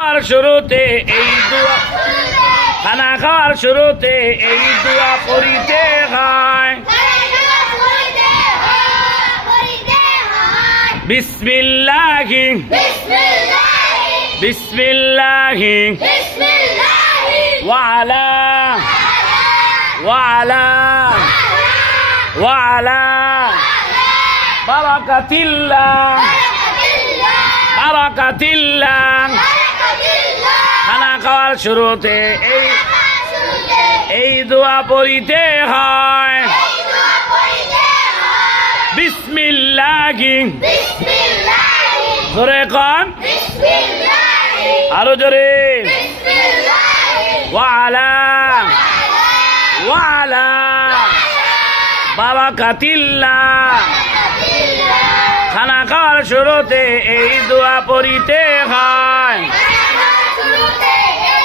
খাওয়ার শুরুতে এই দোয়া খানা খাওয়ার শুরুতে এই দোয়া পড়িতে হয়। বিসমিল্লাহি বিসমিল্লাহি ওয়ালা ওয়ালা ওয়ালা বারাকাতিল্লাহ বারাকাতিল্লাহ। খানা খাওয়ার শুরুতে এই দোয়া পড়িতে হয়। বিসমিল্লাহি জোরে কন আরো জোরে ওয়ালা ওয়ালা বারাকাতিল্লাহ। খানা খাওয়ার শুরুতে এই দোয়া পড়িতে হয়।